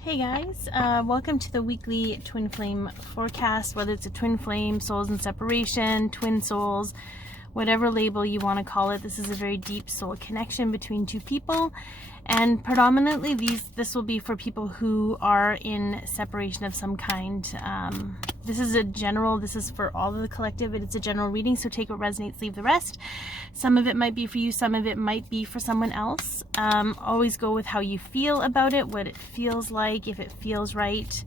Hey guys, welcome to the weekly twin flame forecast. Whether it's a twin flame, souls in separation, twin souls, whatever label you want to call it, this is a very deep soul connection between two people, and predominantly this will be for people who are in separation of some kind. This is for all of the collective. It's a general reading, so take what resonates, leave the rest. Some of it might be for you, some of it might be for someone else. Always go with how you feel about it, what it feels like, if it feels right.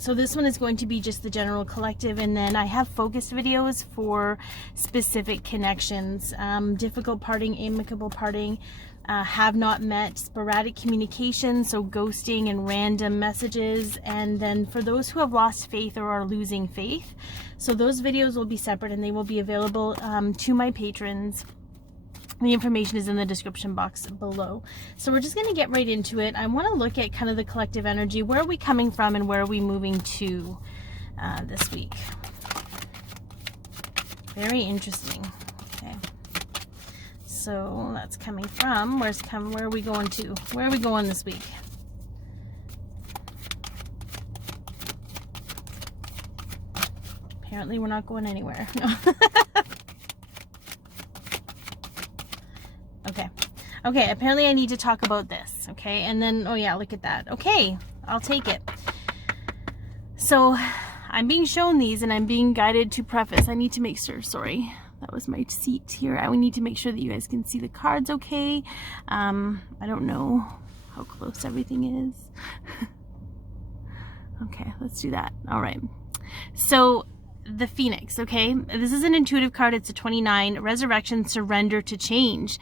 So this one is going to be just the general collective, and then I have focused videos for specific connections. Difficult parting, amicable parting, have not met, sporadic communication, so ghosting and random messages, and then for those who have lost faith or are losing faith. So those videos will be separate and they will be available to my patrons. The information is in the description box below. So we're just going to get right into it. I want to look at kind of the collective energy. Where are we coming from and where are we moving to this week? Very interesting. Okay. So that's coming from, where are we going to? Where are we going this week? Apparently we're not going anywhere. No. Okay, apparently I need to talk about this, okay? And then, oh yeah, look at that. Okay, I'll take it. So, I'm being shown these and I'm being guided to preface. I need to make sure, sorry, that was my seat here. I need to make sure that you guys can see the cards okay. I don't know how close everything is. Okay, let's do that. All right. So, the Phoenix, okay? This is an intuitive card. It's a 29. Resurrection, surrender to change.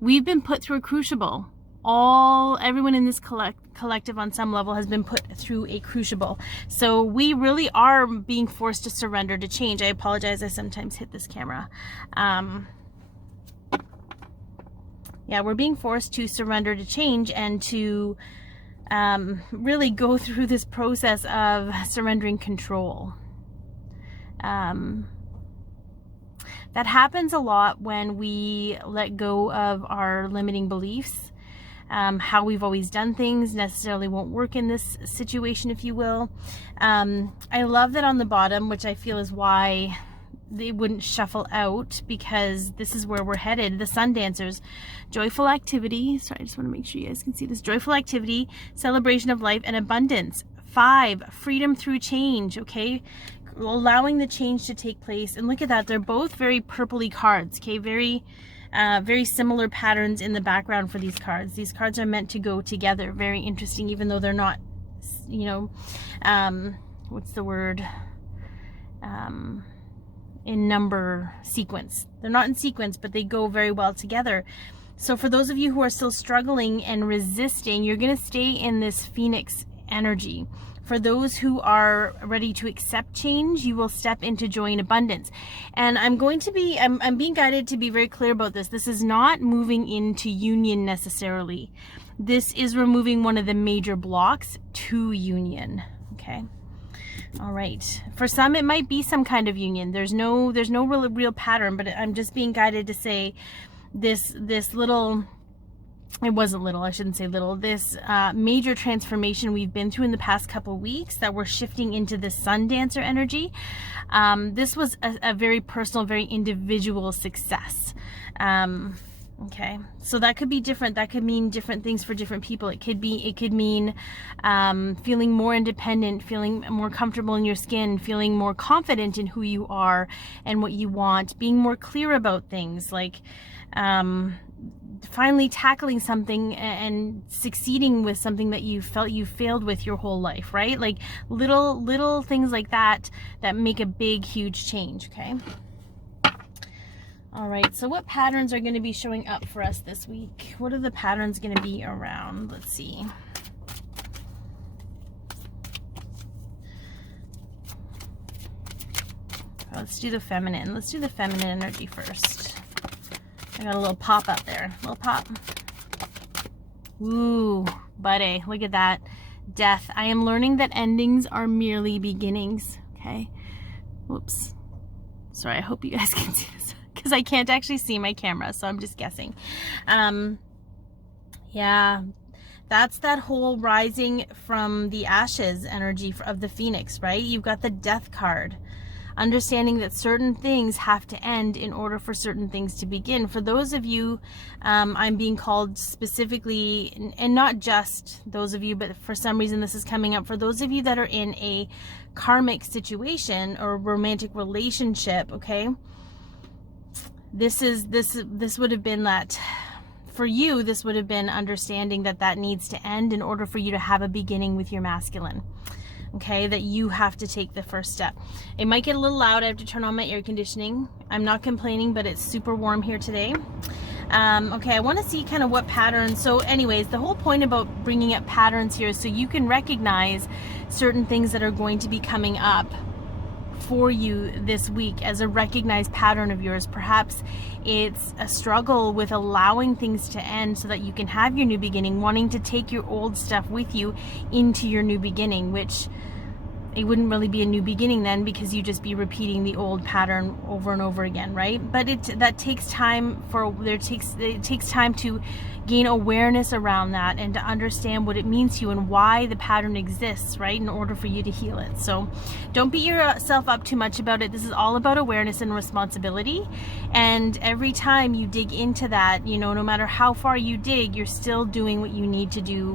We've been put through a crucible. Everyone in this collective on some level has been put through a crucible. So we really are being forced to surrender to change. I apologize, I sometimes hit this camera. Yeah, we're being forced to surrender to change and to really go through this process of surrendering control. That happens a lot when we let go of our limiting beliefs. How we've always done things necessarily won't work in this situation, if you will. I love that on the bottom, which I feel is why they wouldn't shuffle out, because this is where we're headed. The Sun Dancers, joyful activity. Sorry, I just want to make sure you guys can see this. Joyful activity, celebration of life, and abundance. 5, freedom through change, okay? Allowing the change to take place. And look at that, they're both very purpley cards, okay? Very similar patterns in the background for these cards. These cards are meant to go together. Very interesting, even though they're not, you know, what's the word, in number sequence. They're not in sequence, but they go very well together. So for those of you who are still struggling and resisting, you're going to stay in this Phoenix energy. For those who are ready to accept change, you will step into joy and abundance. And I'm being guided to be very clear about this. This is not moving into union necessarily. This is removing one of the major blocks to union, okay? All right. For some, it might be some kind of union. There's no real pattern, but I'm just being guided to say this little... It wasn't little, I shouldn't say little. This major transformation we've been through in the past couple weeks, that we're shifting into the Sun Dancer energy. This was a very personal, very individual success. Okay, so that could be different. That could mean different things for different people. It could mean feeling more independent, feeling more comfortable in your skin, feeling more confident in who you are and what you want, being more clear about things, like finally tackling something and succeeding with something that you felt you failed with your whole life, right? Like little things like that make a big, huge change, okay? All right, so what patterns are going to be showing up for us this week? What are the patterns going to be around? Let's see. Let's do the feminine. Let's do the feminine energy first. I got a little pop up there. A little pop. Ooh, buddy, look at that. Death. I am learning that endings are merely beginnings. Okay. Whoops. Sorry, I hope you guys can see this, because I can't actually see my camera, so I'm just guessing. Yeah. That's that whole rising from the ashes energy of the Phoenix, right? You've got the Death card. Understanding that certain things have to end in order for certain things to begin. For those of you, I'm being called specifically, and not just those of you, but for some reason this is coming up, for those of you that are in a karmic situation or romantic relationship, okay? This would have been that, for you, this would have been understanding that that needs to end in order for you to have a beginning with your masculine. Okay, that you have to take the first step. It might get a little loud. I have to turn on my air conditioning. I'm not complaining, but it's super warm here today. Okay, I want to see kind of what patterns. So anyways, the whole point about bringing up patterns here is so you can recognize certain things that are going to be coming up for you this week as a recognized pattern of yours. Perhaps it's a struggle with allowing things to end so that you can have your new beginning, wanting to take your old stuff with you into your new beginning, which it wouldn't really be a new beginning then, because you just be repeating the old pattern over and over again, right? But that takes time it takes time to gain awareness around that and to understand what it means to you and why the pattern exists, right, in order for you to heal it. So don't beat yourself up too much about it. This is all about awareness and responsibility. And every time you dig into that, you know, no matter how far you dig, you're still doing what you need to do,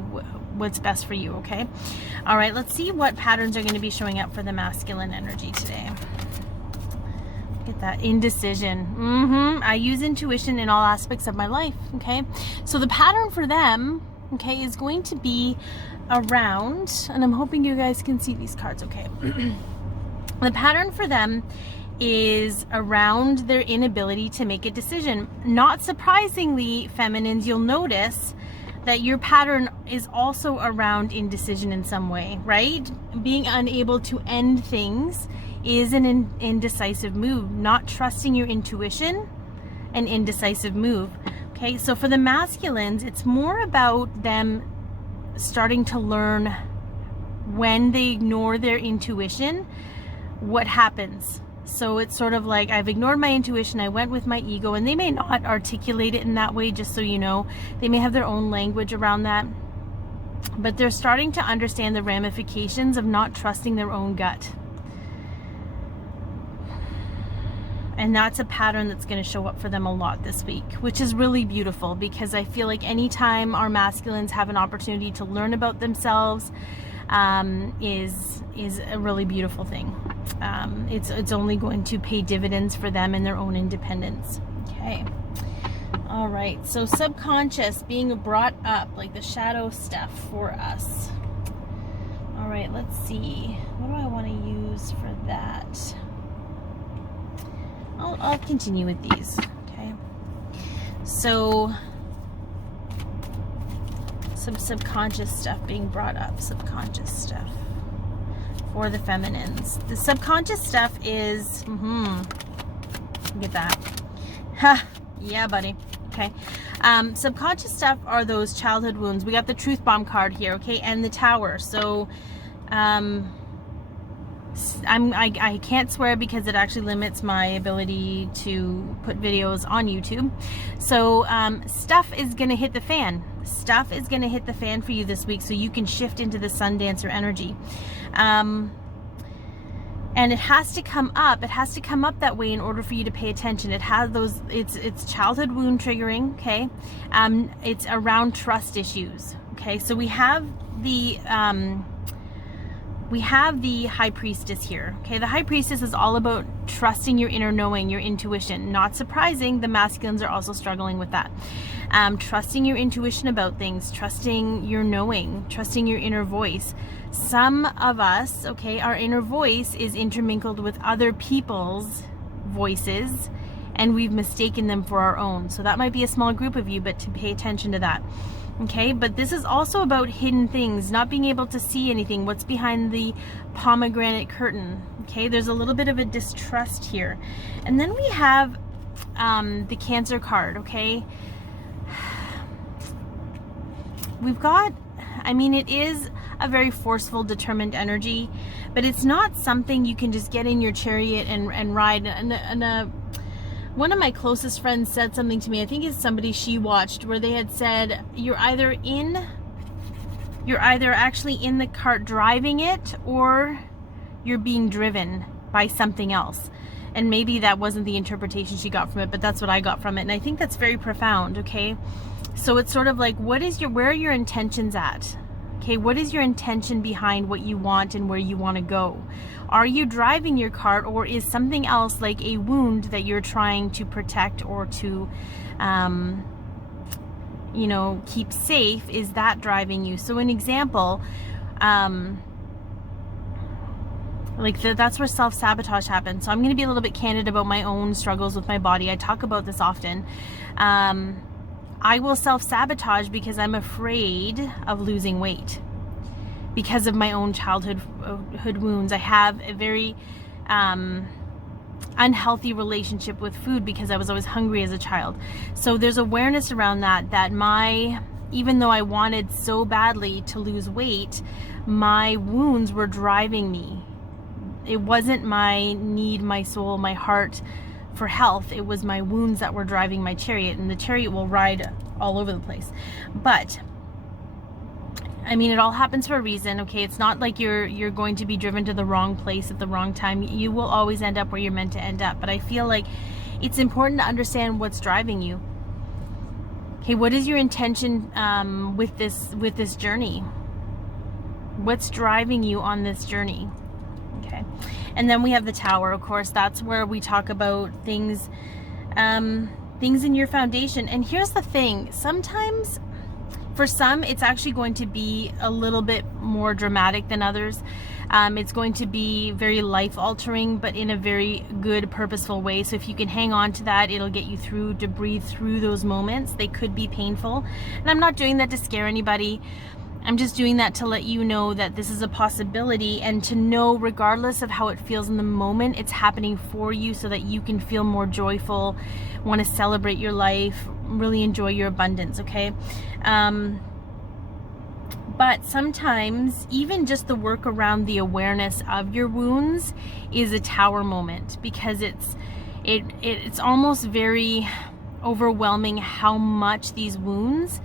what's best for you, okay? All right, let's see what patterns are going to be showing up for the masculine energy today. Look at that, indecision. I use intuition in all aspects of my life, okay? So the pattern for them, okay, is going to be around, and I'm hoping you guys can see these cards, okay? The pattern for them is around their inability to make a decision. Not surprisingly, feminines, you'll notice that your pattern is also around indecision in some way, right? Being unable to end things is an indecisive move. Not trusting your intuition, an indecisive move. Okay, so for the masculines, it's more about them starting to learn when they ignore their intuition, what happens. So it's sort of like, I've ignored my intuition, I went with my ego, and they may not articulate it in that way, just so you know. They may have their own language around that. But they're starting to understand the ramifications of not trusting their own gut. And that's a pattern that's going to show up for them a lot this week, which is really beautiful, because I feel like anytime our masculines have an opportunity to learn about themselves, is a really beautiful thing. It's only going to pay dividends for them in their own independence. Okay. All right. So subconscious being brought up, like the shadow stuff for us. All right. Let's see. What do I want to use for that? I'll continue with these. Okay. So some subconscious stuff being brought up. Subconscious stuff for the feminines. The subconscious stuff is, look at that. Ha, yeah, buddy. Okay. Subconscious stuff are those childhood wounds. We got the truth bomb card here, okay, and the tower. So, I can't swear because it actually limits my ability to put videos on YouTube. So, stuff is going to hit the fan. Stuff is going to hit the fan for you this week, so you can shift into the sun dancer energy. And it has to come up. It has to come up that way in order for you to pay attention. It has those, it's childhood wound triggering, okay? It's around trust issues, okay? So we have the high priestess here, okay? The high priestess is all about trusting your inner knowing, your intuition. Not surprising, the masculines are also struggling with that. Trusting your intuition about things, trusting your knowing, trusting your inner voice. Some of us, okay, our inner voice is intermingled with other people's voices, and we've mistaken them for our own. So that might be a small group of you, but to pay attention to that. Okay, but this is also about hidden things, not being able to see anything, what's behind the pomegranate curtain. Okay, there's a little bit of a distrust here. And then we have the Cancer card, okay? We've got, I mean, it is a very forceful, determined energy, but it's not something you can just get in your chariot and ride. One of my closest friends said something to me, I think it's somebody she watched, where they had said, you're either in You're either actually in the cart driving it, or you're being driven by something else. And maybe that wasn't the interpretation she got from it, but that's what I got from it. And I think that's very profound, okay? So it's sort of like, where are your intentions at? Okay, what is your intention behind what you want and where you want to go? Are you driving your cart, or is something else, like a wound that you're trying to protect or to, you know, keep safe, is that driving you? So an example, that's where self-sabotage happens. So I'm going to be a little bit candid about my own struggles with my body. I talk about this often. I will self-sabotage because I'm afraid of losing weight because of my own childhood wounds. I have a very unhealthy relationship with food because I was always hungry as a child. So there's awareness around that even though I wanted so badly to lose weight, my wounds were driving me. It wasn't my need, my soul, my heart for health. It was my wounds that were driving my chariot, and the chariot will ride all over the place. But I mean, it all happens for a reason, okay? It's not like you're going to be driven to the wrong place at the wrong time. You will always end up where you're meant to end up. But I feel like it's important to understand what's driving you. Okay, what is your intention with this journey? What's driving you on this journey? Okay, and then we have the Tower. Of course, that's where we talk about things in your foundation. And here's the thing: sometimes, for some, it's actually going to be a little bit more dramatic than others. It's going to be very life-altering, but in a very good, purposeful way. So if you can hang on to that, it'll get you through, to breathe through those moments. They could be painful. And I'm not doing that to scare anybody. I'm just doing that to let you know that this is a possibility, and to know, regardless of how it feels in the moment, it's happening for you so that you can feel more joyful, want to celebrate your life, really enjoy your abundance, okay? But sometimes even just the work around the awareness of your wounds is a Tower moment, because it's almost very overwhelming how much these wounds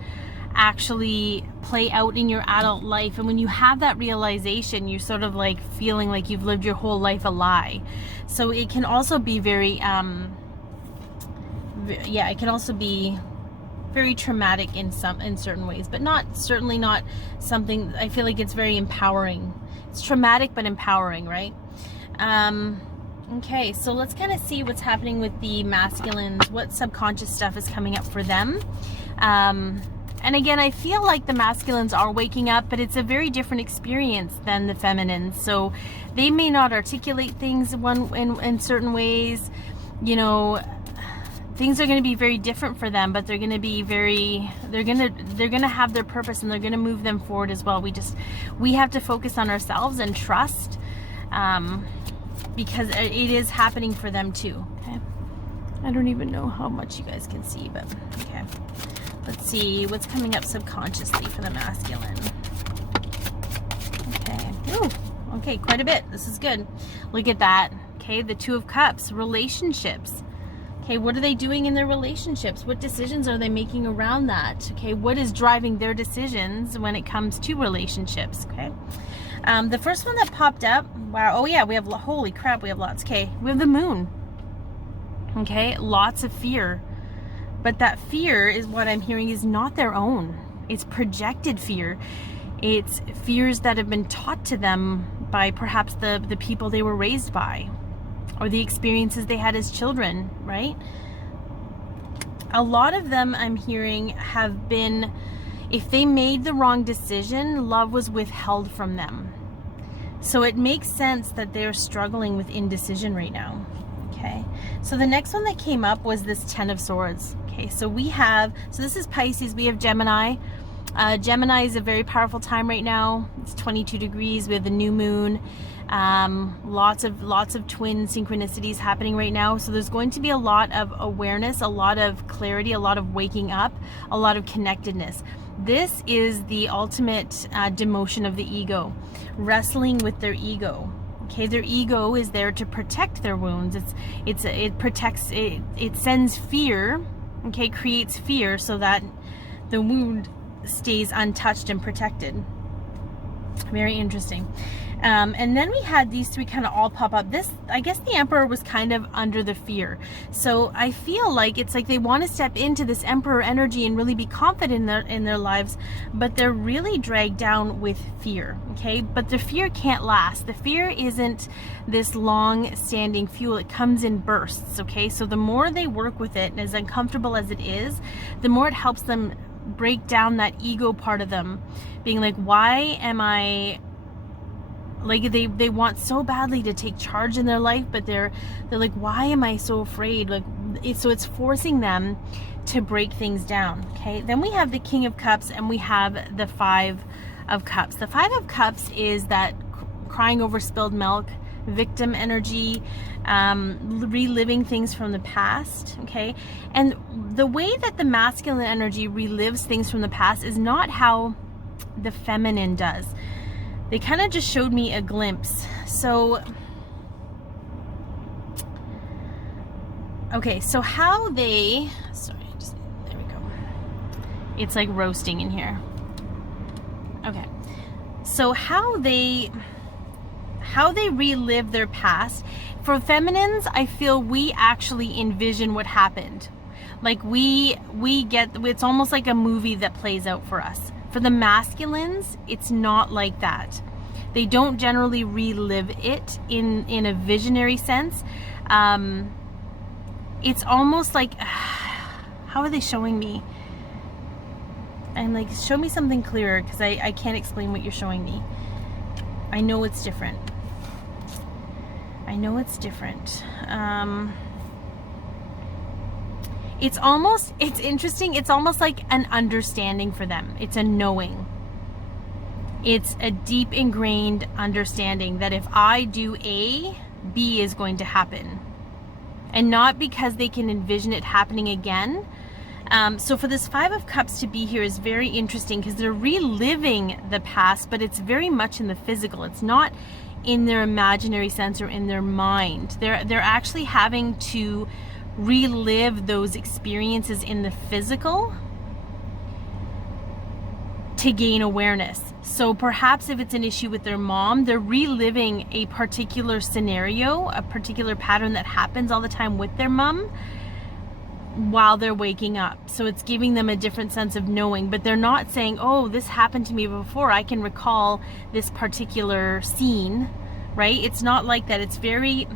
actually play out in your adult life. And when you have that realization, you're sort of like feeling like you've lived your whole life a lie. So it can also be very it can also be very traumatic in certain ways, but certainly not something. I feel like it's very empowering. It's traumatic but empowering, right? Okay, so let's kind of see what's happening with the masculines, what subconscious stuff is coming up for them. And again, I feel like the masculines are waking up, but it's a very different experience than the feminines. So they may not articulate things in certain ways. You know, things are going to be very different for them, but they're going to be they're going to have their purpose, and they're going to move them forward as well. We have to focus on ourselves and trust, because it is happening for them too. Okay, I don't even know how much you guys can see, but okay. Let's see what's coming up subconsciously for the masculine. Okay. Ooh, okay, quite a bit. This is good. Look at that. Okay, the Two of Cups, relationships. Okay, what are they doing in their relationships? What decisions are they making around that? Okay, what is driving their decisions when it comes to relationships? Okay. The first one that popped up, wow, oh yeah, we have, holy crap, we have lots. Okay, we have the Moon. Okay, lots of fear. But that fear is, what I'm hearing, is not their own. It's projected fear. It's fears that have been taught to them by perhaps the people they were raised by, or the experiences they had as children, right? A lot of them, I'm hearing, have been, if they made the wrong decision, love was withheld from them. So it makes sense that they're struggling with indecision right now. Okay, so the next one that came up was this Ten of Swords. Okay, so this is Pisces, we have Gemini. Gemini is a very powerful time right now. It's 22 degrees, we have the new moon. Lots of twin synchronicities happening right now. So there's going to be a lot of awareness, a lot of clarity, a lot of waking up, a lot of connectedness. This is the ultimate demotion of the ego, wrestling with their ego. Okay, their ego is there to protect their wounds. It sends fear, okay, creates fear so that the wound stays untouched and protected. Very interesting. And then we had these three kind of all pop up. This, I guess the Emperor was kind of under the fear. So I feel like it's like they want to step into this Emperor energy and really be confident in their lives, but they're really dragged down with fear, okay? But the fear can't last. The fear isn't this long-standing fuel. It comes in bursts, okay? So the more they work with it, and as uncomfortable as it is, the more it helps them break down that ego part of them, being like, why am I... Like they want so badly to take charge in their life, but they're like, why am I so afraid? Like, so it's forcing them to break things down. Okay, then we have the King of Cups and we have the Five of Cups. The Five of Cups is that crying over spilled milk, victim energy, reliving things from the past. Okay, and the way that the masculine energy relives things from the past is not how the feminine does. They kind of just showed me a glimpse. So, okay, so how they, sorry, there we go. It's like roasting in here. Okay, so how they relive their past. For feminines, I feel we actually envision what happened. Like we get, it's almost like a movie that plays out for us. For the masculines, it's not like that. They don't generally relive it in a visionary sense. It's almost like, how are they showing me? I'm like, show me something clearer, because I can't explain what you're showing me. I know it's different. I know it's different. It's interesting. It's almost like an understanding for them. It's a knowing. It's a deep ingrained understanding that if I do A, B is going to happen. And not because they can envision it happening again. So for this Five of Cups to be here is very interesting because they're reliving the past, but it's very much in the physical. It's not in their imaginary sense or in their mind. They're actually having to relive those experiences in the physical to gain awareness. So perhaps if it's an issue with their mom, they're reliving a particular scenario, a particular pattern that happens all the time with their mom while they're waking up. So it's giving them a different sense of knowing, but they're not saying, oh, this happened to me before, I can recall this particular scene, right? It's not like that. It's very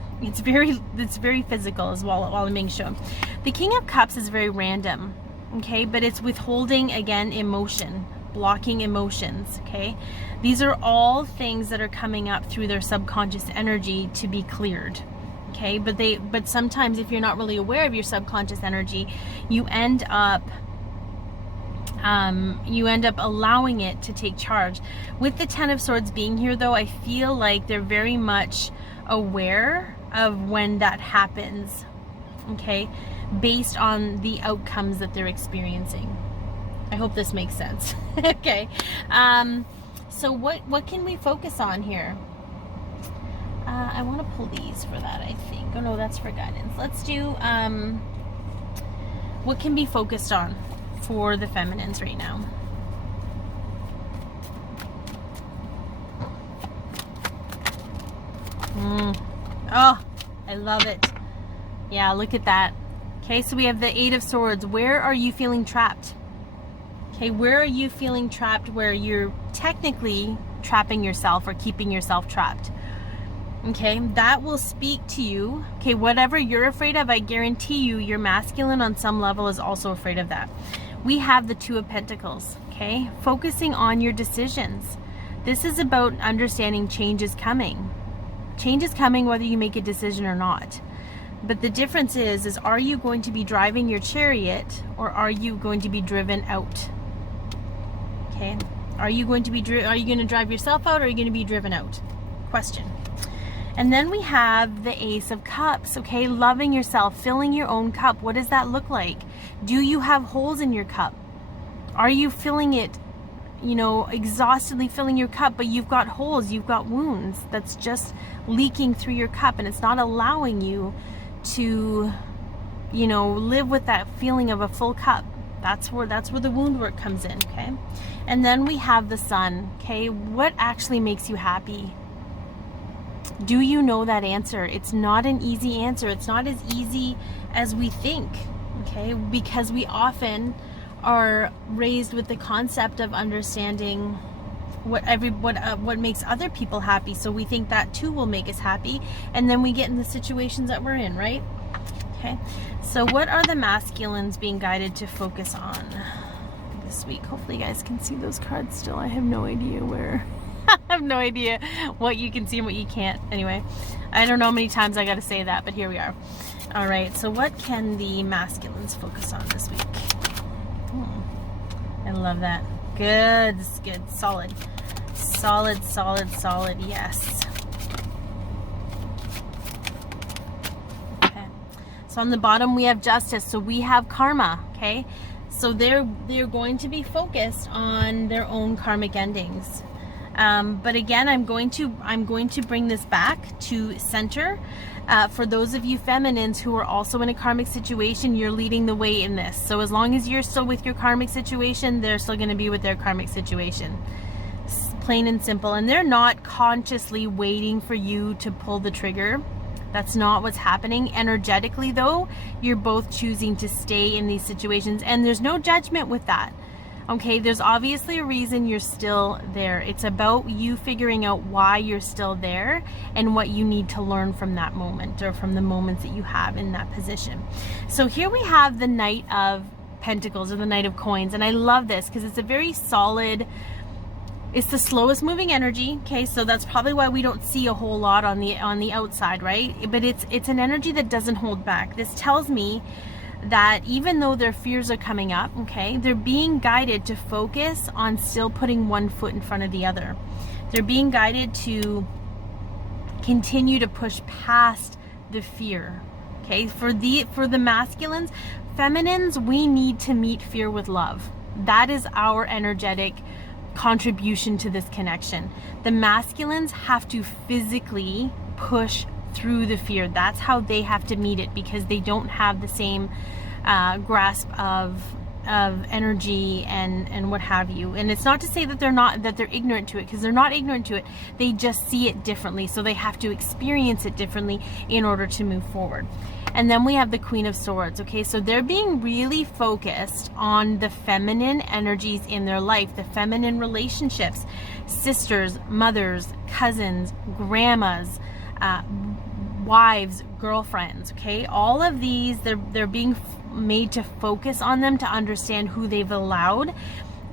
physical as well while I'm being shown. The King of Cups is very random, okay? But it's withholding, again, emotion, blocking emotions, okay? These are all things that are coming up through their subconscious energy to be cleared, okay? But sometimes if you're not really aware of your subconscious energy, you end up allowing it to take charge. With the Ten of Swords being here though, I feel like they're very much aware of when that happens, okay, based on the outcomes that they're experiencing. I hope this makes sense. Okay, so what can we focus on here? I want to pull these for that, I think. Oh no, that's for guidance. Let's do what can be focused on for the feminines right now. Oh, I love it. Yeah, look at that. Okay, so we have the Eight of Swords. Where are you feeling trapped? Okay, where are you feeling trapped where you're technically trapping yourself or keeping yourself trapped? Okay, that will speak to you. Okay, whatever you're afraid of, I guarantee you your masculine on some level is also afraid of that. We have the Two of Pentacles, okay? Focusing on your decisions. This is about understanding change is coming. Change is coming whether you make a decision or not. But the difference is are you going to be driving your chariot or are you going to be driven out? Okay, are you going to drive yourself out or are you going to be driven out? Question. And then we have the Ace of Cups, okay? Loving yourself, filling your own cup. What does that look like? Do you have holes in your cup? Are you filling it, you know, exhaustedly filling your cup, but you've got holes, you've got wounds that's just leaking through your cup and it's not allowing you to, you know, live with that feeling of a full cup, That's where the wound work comes in, okay? And then we have the Sun, okay? What actually makes you happy? Do you know that answer? It's not an easy answer. It's not as easy as we think, okay? Because we often are raised with the concept of understanding what makes other people happy. So we think that too will make us happy, and then we get in the situations that we're in, right? Okay. So what are the masculines being guided to focus on this week? Hopefully you guys can see those cards still. I have no idea where. I have no idea what you can see and what you can't. Anyway, I don't know how many times I got to say that, but here we are. All right. So what can the masculines focus on this week? I love that. Good. This is good. Solid. Solid, solid, solid. Yes. Okay. So on the bottom we have Justice. So we have karma. Okay. So they're going to be focused on their own karmic endings. But again, I'm going to bring this back to center. For those of you feminines who are also in a karmic situation, you're leading the way in this. So as long as you're still with your karmic situation, they're still going to be with their karmic situation. Plain and simple. And they're not consciously waiting for you to pull the trigger. That's not what's happening. Energetically though, you're both choosing to stay in these situations, and there's no judgment with that. Okay, there's obviously a reason you're still there. It's about you figuring out why you're still there and what you need to learn from that moment, or from the moments that you have in that position. So here we have the Knight of Pentacles, or the Knight of Coins, and I love this because it's a very solid, it's the slowest moving energy. Okay, so that's probably why we don't see a whole lot on the outside, right? But it's an energy that doesn't hold back. This tells me that even though their fears are coming up, okay, they're being guided to focus on still putting one foot in front of the other. They're being guided to continue to push past the fear. Okay, for the masculines, feminines, we need to meet fear with love. That is our energetic contribution to this connection. The masculines have to physically push through the fear. That's how they have to meet it, because they don't have the same grasp of energy and what have you. And it's not to say that they're ignorant to it, because they're not ignorant to it. They just see it differently, so they have to experience it differently in order to move forward. And then we have the Queen of Swords. Okay, so they're being really focused on the feminine energies in their life, the feminine relationships, sisters, mothers, cousins, grandmas, wives, girlfriends. Okay, all of these, they're being made to focus on them, to understand who they've allowed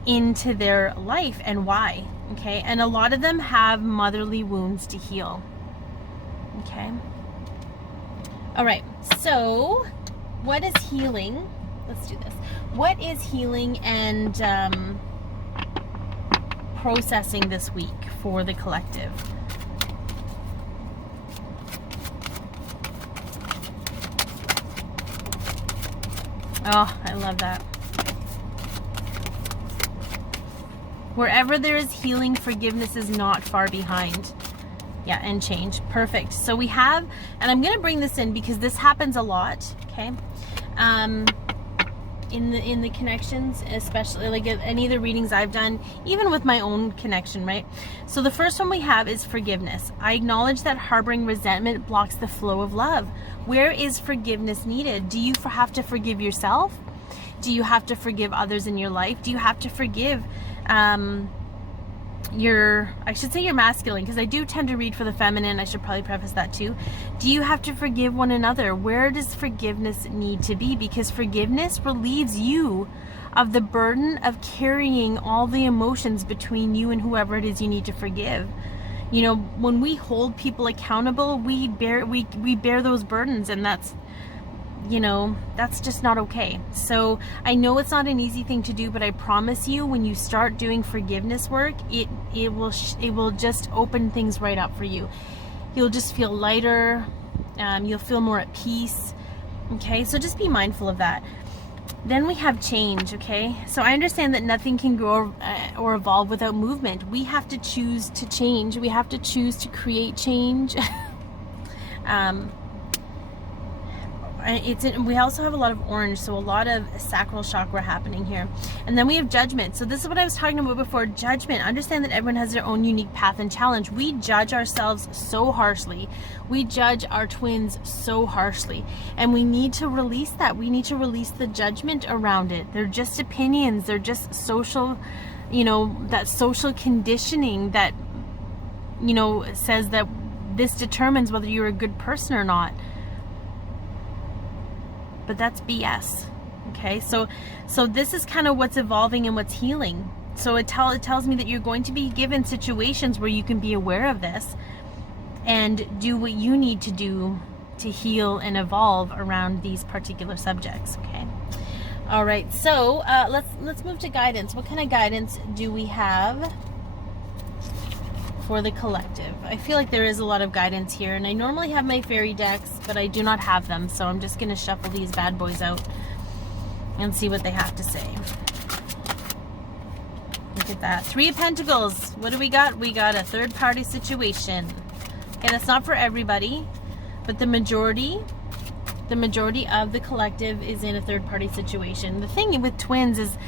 into their life and why. Okay, and a lot of them have motherly wounds to heal. Okay, all right, so what is healing? Let's do this. What is healing and processing this week for the collective? Oh, I love that. Wherever there is healing, forgiveness is not far behind. Yeah, and change. Perfect. So we have, and I'm going to bring this in because this happens a lot, okay? In the connections, especially like any of the readings I've done, even with my own connection, right? So the first one we have is forgiveness. I acknowledge that harboring resentment blocks the flow of love. Where is forgiveness needed? Do you have to forgive yourself? Do you have to forgive others in your life? Do you have to forgive your masculine, because I do tend to read for the feminine. I should probably preface that too. Do you have to forgive one another? Where does forgiveness need to be? Because forgiveness relieves you of the burden of carrying all the emotions between you and whoever it is you need to forgive. You know, when we hold people accountable, we bear those burdens, and that's, you know, that's just not okay. So I know it's not an easy thing to do, but I promise you, when you start doing forgiveness work, it will just open things right up for you. You'll just feel lighter. You'll feel more at peace. Okay, so just be mindful of that. Then we have change. Okay, so I understand that nothing can grow or evolve without movement. We have to choose to change. We have to choose to create change. we also have a lot of orange, so a lot of sacral chakra happening here. And then we have judgment. So this is what I was talking about before, judgment. Understand that everyone has their own unique path and challenge. We judge ourselves so harshly. We judge our twins so harshly. And we need to release that. We need to release the judgment around it. They're just opinions. They're just social, you know, that social conditioning that, you know, says that this determines whether you're a good person or not. But that's BS. Okay, so this is kind of what's evolving and what's healing. So it tells me that you're going to be given situations where you can be aware of this and do what you need to do to heal and evolve around these particular subjects. Okay. All right. So let's move to guidance. What kind of guidance do we have for the collective? I feel like there is a lot of guidance here, and I normally have my fairy decks, but I do not have them, so I'm just going to shuffle these bad boys out and see what they have to say. Look at that. 3 of Pentacles. What do we got? We got a third party situation. Okay, that's not for everybody, but the majority of the collective is in a third party situation. The thing with twins is,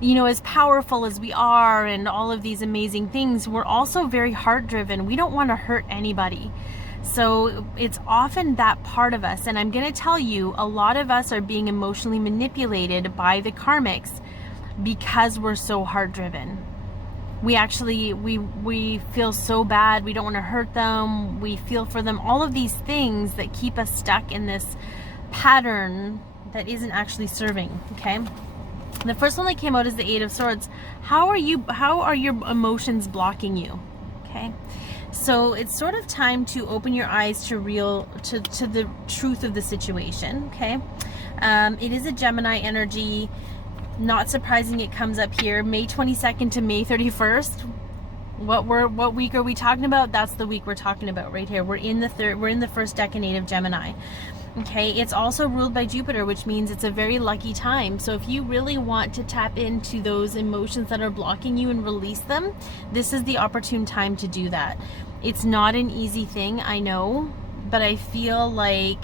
you know, as powerful as we are and all of these amazing things, we're also very heart driven. We don't want to hurt anybody. So it's often that part of us. And I'm going to tell you, a lot of us are being emotionally manipulated by the karmics because we're so heart driven. We actually, we feel so bad. We don't want to hurt them. We feel for them. All of these things that keep us stuck in this pattern that isn't actually serving. Okay. The first one that came out is the 8 of Swords. How are your emotions blocking you? Okay. So it's sort of time to open your eyes to the truth of the situation. Okay. It is a Gemini energy. Not surprising it comes up here. May 22nd to May 31st. What week are we talking about? That's the week we're talking about right here. We're in the first decade of Gemini. Okay, it's also ruled by Jupiter, which means it's a very lucky time. So if you really want to tap into those emotions that are blocking you and release them, this is the opportune time to do that. It's not an easy thing, I know, but I feel like,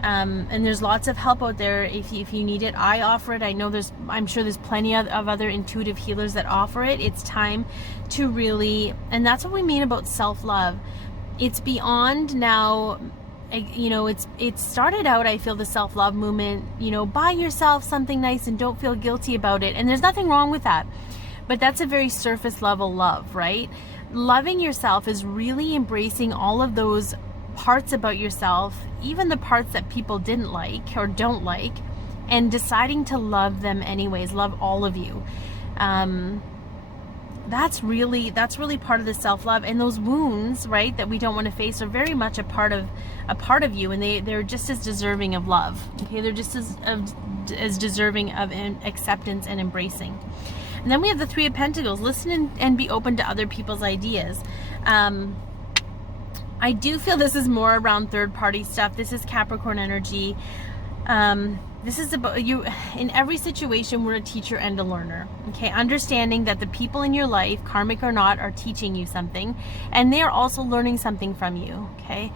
and there's lots of help out there if you need it. I offer it. I'm sure there's plenty of other intuitive healers that offer it. It's time to really, and that's what we mean about self-love. It's beyond now. You know, it started out, I feel, the self-love movement, you know, buy yourself something nice and don't feel guilty about it. And there's nothing wrong with that. But that's a very surface level love, right? Loving yourself is really embracing all of those parts about yourself, even the parts that people didn't like or don't like, and deciding to love them anyways, love all of you. That's really part of the self-love. And those wounds, right, that we don't want to face are very much a part of you, and they're just as deserving of love. Okay, they're just as deserving of acceptance and embracing. And then we have the 3 of Pentacles. Listen and be open to other people's ideas. I do feel this is more around third party stuff. This is Capricorn energy. This is about you. In every situation, we're a teacher and a learner. Okay, understanding that the people in your life, karmic or not, are teaching you something, and they are also learning something from you. Okay,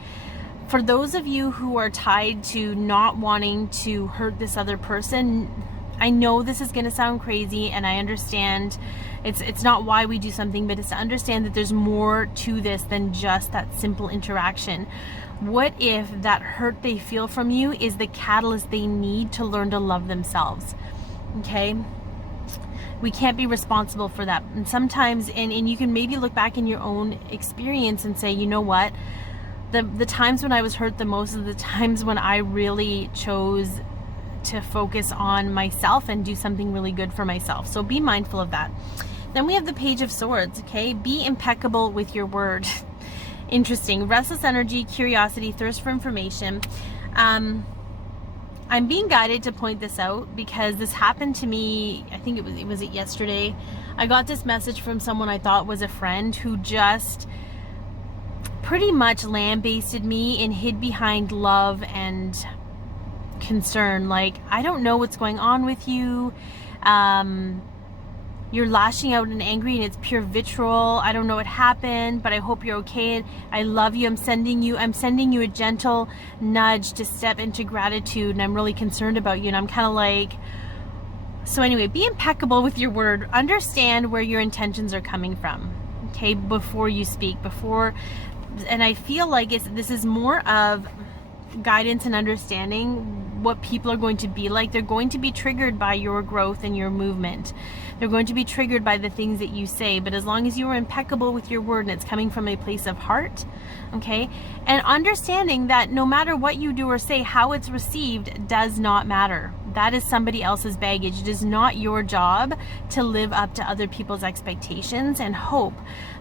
for those of you who are tied to not wanting to hurt this other person, I know this is going to sound crazy, and I understand it's not why we do something, but it's to understand that there's more to this than just that simple interaction. What if that hurt they feel from you is the catalyst they need to learn to love themselves? Okay? We can't be responsible for that. And sometimes, and you can maybe look back in your own experience and say, you know what? The times when I was hurt the most are the times when I really chose to focus on myself and do something really good for myself. So be mindful of that. Then we have the Page of Swords, okay? Be impeccable with your word. Interesting. Restless energy, curiosity, thirst for information. I'm being guided to point this out because this happened to me, I think it was yesterday. I got this message from someone I thought was a friend who just pretty much lambasted me and hid behind love and concern. Like, I don't know what's going on with you. you're lashing out and angry and it's pure vitriol. I don't know what happened, but I hope you're okay. I love you. I'm sending you a gentle nudge to step into gratitude, and I'm really concerned about you. And I'm kind of like, so anyway, be impeccable with your word. Understand where your intentions are coming from, okay, before you speak, and I feel like this is more of guidance and understanding what people are going to be like. They're going to be triggered by your growth and your movement. They're going to be triggered by the things that you say, but as long as you are impeccable with your word and it's coming from a place of heart, okay, and understanding that no matter what you do or say, how it's received does not matter. That is somebody else's baggage. It is not your job to live up to other people's expectations and hope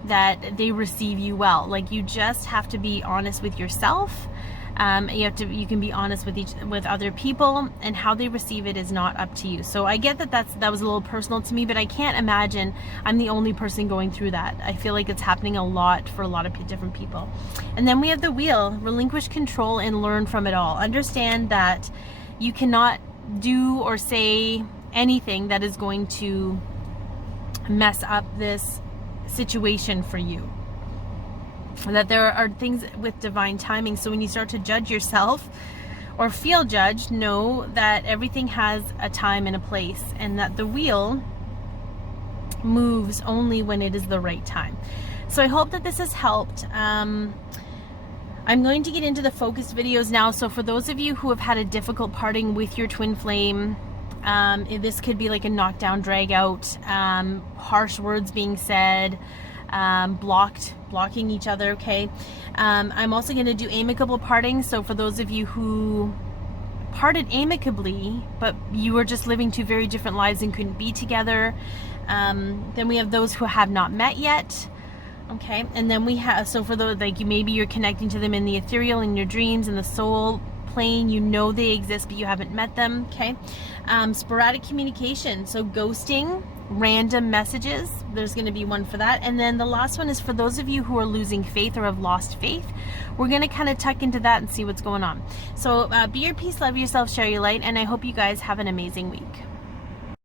that they receive you well. Like, you just have to be honest with yourself. You can be honest with other people, and how they receive it is not up to you. So I get that was a little personal to me, but I can't imagine I'm the only person going through that. I feel like it's happening a lot for a lot of different people. And then we have the wheel, relinquish control and learn from it all. Understand that you cannot do or say anything that is going to mess up this situation for you. That there are things with divine timing. So when you start to judge yourself or feel judged, know that everything has a time and a place, and that the wheel moves only when it is the right time. So I hope that this has helped. I'm going to get into the focused videos now. So for those of you who have had a difficult parting with your twin flame, this could be like a knockdown, drag out, harsh words being said, blocking each other, okay? I'm also going to do amicable parting. So for those of you who parted amicably, but you were just living two very different lives and couldn't be together, then we have those who have not met yet, okay? And then we have, so for those, like, maybe you're connecting to them in the ethereal, in your dreams, in the soul plane, you know they exist, but you haven't met them, okay? Sporadic communication, so ghosting, random messages, there's going to be one for that. And then the last one is for those of you who are losing faith or have lost faith. We're going to kind of tuck into that and see what's going on. So be your peace, love yourself, share your light, and I hope you guys have an amazing week.